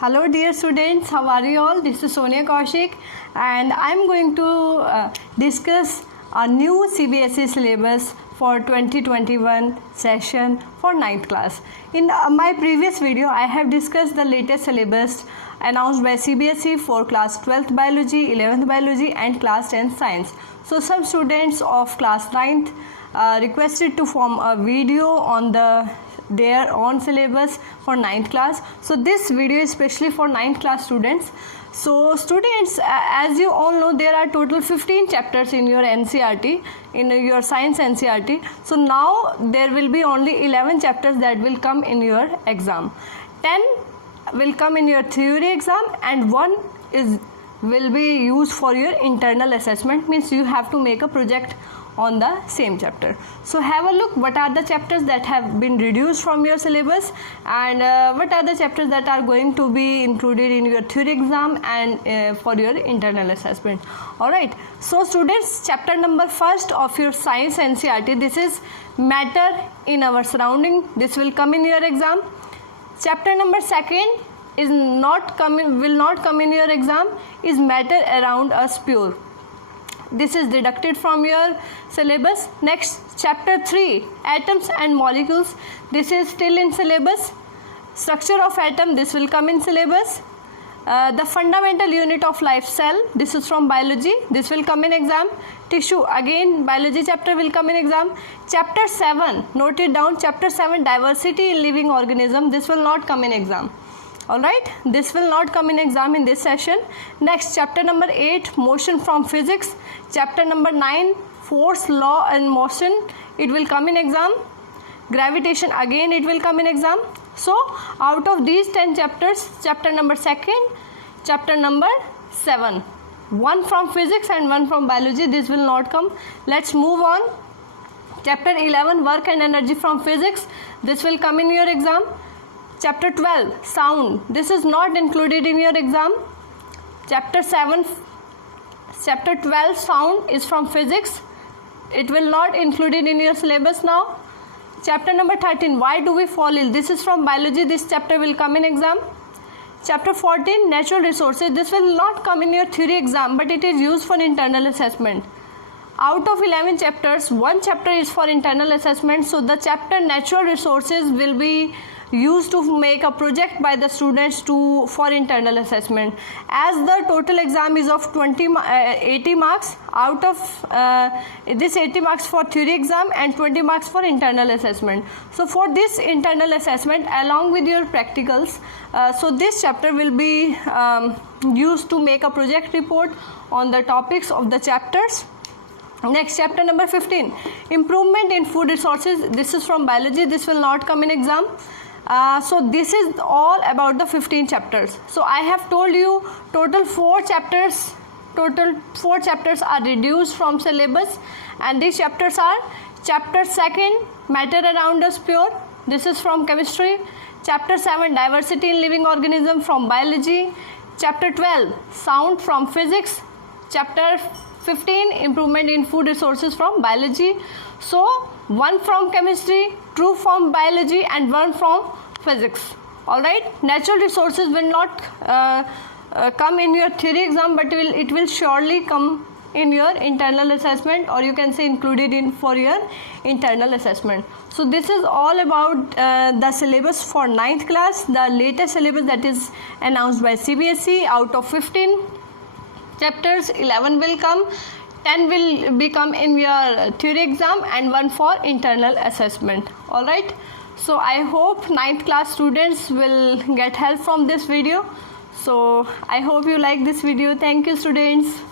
Hello dear students, how are you all? This is Sonia Kaushik and I am going to discuss a new CBSE syllabus for 2021 session for 9th class. In my previous video, I have discussed the latest syllabus announced by CBSE for class 12th biology, 11th biology and class 10th science. So some students of class 9th requested to form a video on their own syllabus for 9th class. So this video is especially for 9th class students. So students, as you all know, there are total 15 chapters in your NCERT, in your science NCERT. So now there will be only 11 chapters that will come in your exam. 10 will come in your theory exam and 1 will be used for your internal assessment, means you have to make a project on the same chapter. So have a look what are the chapters that have been reduced from your syllabus and what are the chapters that are going to be included in your theory exam and for your internal assessment. Alright, so students, chapter number 1st of your science NCERT, this is matter in our surrounding. This will come in your exam. Chapter number 2nd is will not come in your exam, is matter around us pure. This is deducted from your syllabus. Next, chapter 3, atoms and molecules. This is still in syllabus. Structure of atom, this will come in syllabus. The fundamental unit of life, cell, this is from biology. This will come in exam. Tissue, again biology chapter will come in exam. Chapter 7, note it down, chapter 7, diversity in living organism. This will not come in exam. Alright, this will not come in exam in this session. Next, chapter number 8, motion from physics. Chapter number 9, force, law and motion. It will come in exam. Gravitation, again it will come in exam. So out of these 10 chapters, chapter number 2nd, chapter number 7, 1 from physics and 1 from biology, this will not come. Let's move on. Chapter 11, work and energy from physics. This will come in your exam. Chapter 12, sound. This is not included in your exam. Chapter 12, sound is from physics. It will not included in your syllabus now. Chapter number 13, why do we fall ill? This is from biology. This chapter will come in exam. Chapter 14, natural resources. This will not come in your theory exam, but it is used for internal assessment. Out of 11 chapters, 1 chapter is for internal assessment. So the chapter natural resources will be used to make a project by the students for internal assessment. As the total exam is of 80 marks, out of this 80 marks for theory exam and 20 marks for internal assessment. So for this internal assessment along with your practicals, so this chapter will be used to make a project report on the topics of the chapters. Next, chapter number 15, improvement in food resources. This is from biology. This will not come in exam. So this is all about the 15 chapters. So I have told you total 4 chapters are reduced from syllabus, and these chapters are chapter 2nd, matter around us pure. This is from chemistry. Chapter 7, diversity in living organism from biology. Chapter 12, sound from physics. Chapter 15, improvement in food resources from biology. So 1 from chemistry, 2 from biology and 1 from physics. Alright, natural resources will not come in your theory exam, but it will surely come in your internal assessment, or you can say included in for your internal assessment. So this is all about the syllabus for 9th class, the latest syllabus that is announced by CBSE. Out of 15 chapters, 11 will come, 10 will become in your theory exam and 1 for internal assessment. Alright, so I hope 9th class students will get help from this video. So I hope you like this video. Thank you students.